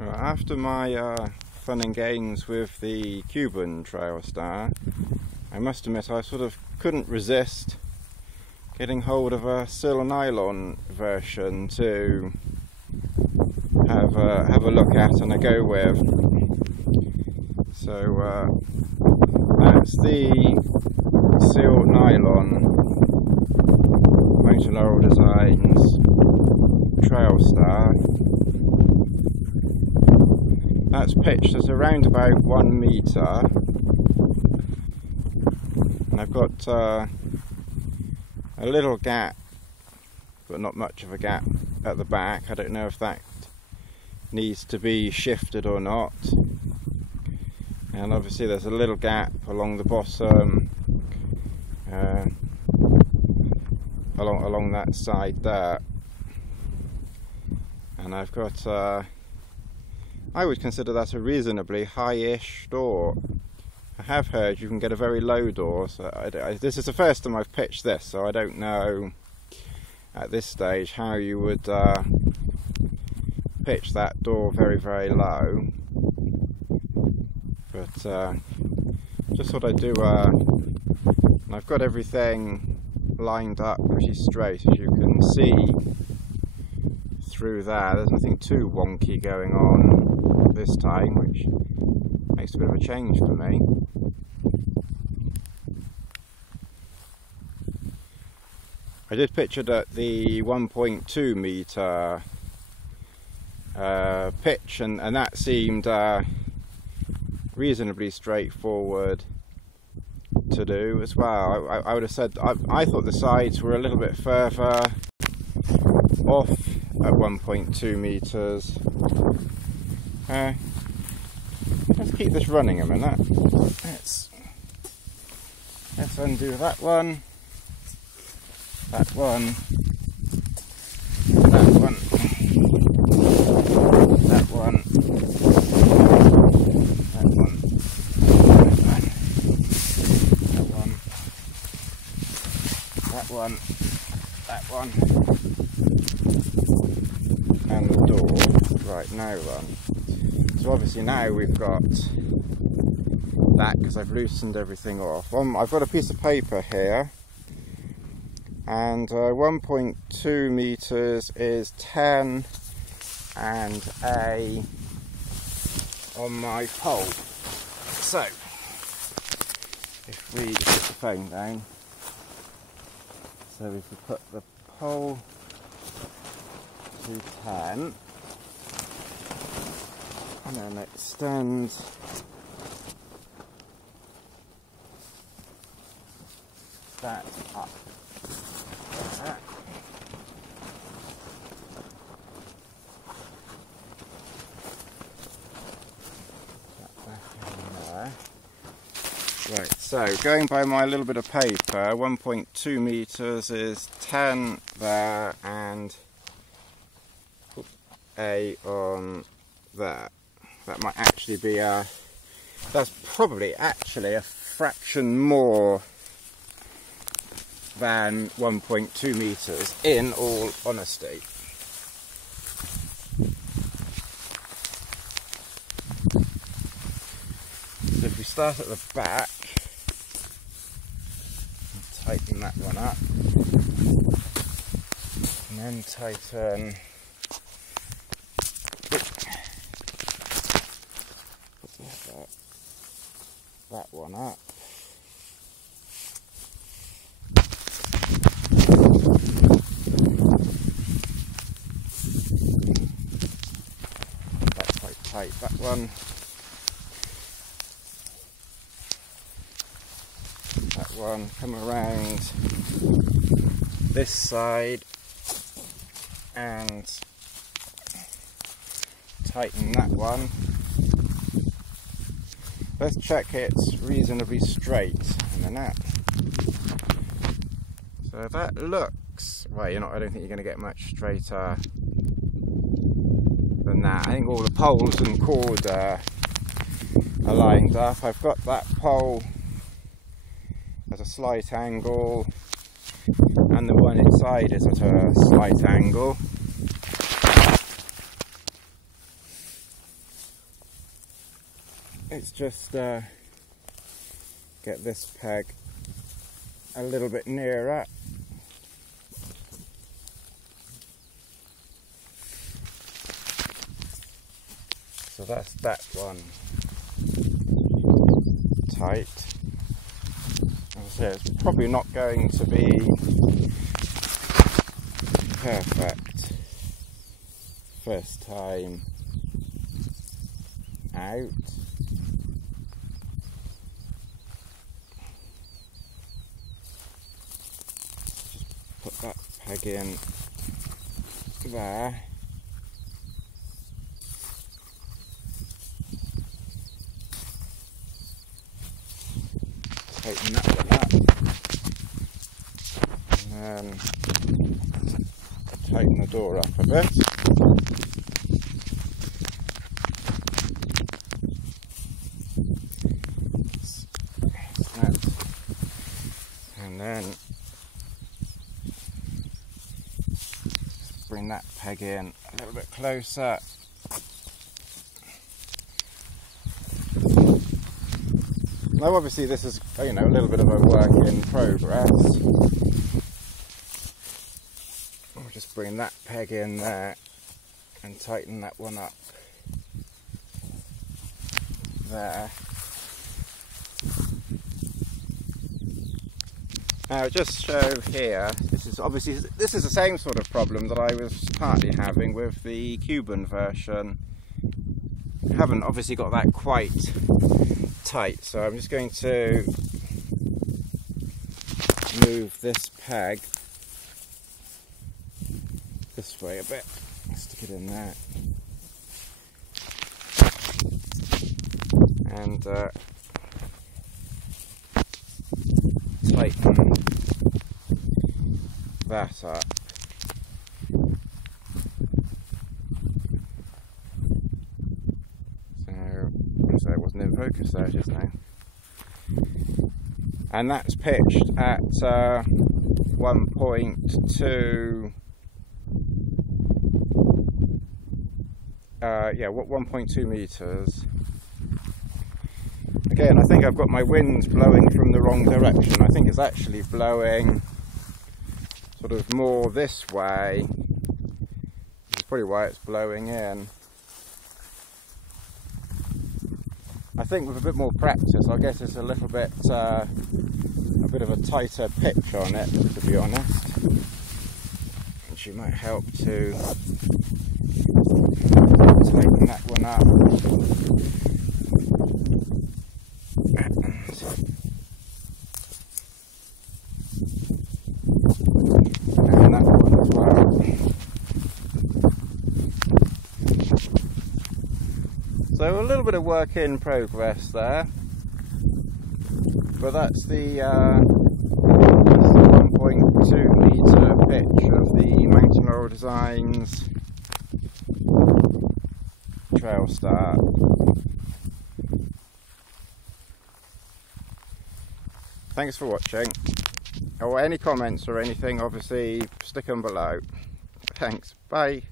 After my fun and games with the Cuban Trailstar, I must admit I sort of couldn't resist getting hold of a Silnylon version to have a look at and a go with. So that's the Silnylon Mountain Laurel Designs Trailstar. That's pitched at around about 1 metre, and I've got a little gap, but not much of a gap at the back. I don't know if that needs to be shifted or not, and obviously there's a little gap along the bottom, along that side there, and I've got I would consider that a reasonably high-ish door. I have heard you can get a very low door, so this is the first time I've pitched this, so I don't know at this stage how you would pitch that door very, very low. But just thought I'd do and I've got everything lined up pretty straight, as you can see through there. There's nothing too wonky going on this time, which makes a bit of a change for me. I did pitch it at the 1.2 metre pitch, and that seemed reasonably straightforward to do as well. I would have said I thought the sides were a little bit further off at 1.2 metres. Let's keep this running a minute. Let's undo that one, that one, that one, that one, that one, that one, that one, and the door. Right, now then. So obviously now we've got that, because I've loosened everything off. I've got a piece of paper here, and 1.2 metres is 10 and A on my pole. So if we put the phone down, so if we put the pole to 10 and then extend that up like that. That back in there. Right, so going by my little bit of paper, 1.2 metres is 10 there and A on there. That might actually be that's probably actually a fraction more than 1.2 metres, in all honesty. So if we start at the back, tighten that one up, and then tighten that one up. That's quite tight, that one. That one. Come around this side and tighten that one. Let's check it's reasonably straight in a minute. So that looks, well, I don't think you're going to get much straighter than that. I think all the poles and cord are lined up. I've got that pole at a slight angle, and the one inside is at a slight angle. It's just get this peg a little bit nearer. So that's that one tight. As I say, it's probably not going to be perfect first time out. Just put that peg in there. Tighten that one up, and then tighten the door up a bit. Snap. And then just bring that peg in a little bit closer. Now obviously this is, you know, a little bit of a work in progress. We'll just bring that peg in there and tighten that one up there. Now just show here, this is the same sort of problem that I was partly having with the Cuban version. I haven't obviously got that quite tight, so I'm just going to move this peg this way a bit, stick it in there, and tighten that up. So it wasn't in focus there just now. And that's pitched at 1.2 1.2 meters. Again, I think I've got my wind blowing from the wrong direction. I think it's actually blowing sort of more this way. That's probably why it's blowing in. I think with a bit more practice I'll get it a little bit, a bit of a tighter pitch on it, to be honest. Which might help to tighten that one up. And that one as well. So a little bit of work in progress there, but that's the 1.2 meter pitch of the Mountain Laurel Designs Trailstar. Thanks for watching. Or any comments or anything, obviously stick them below. Thanks, bye.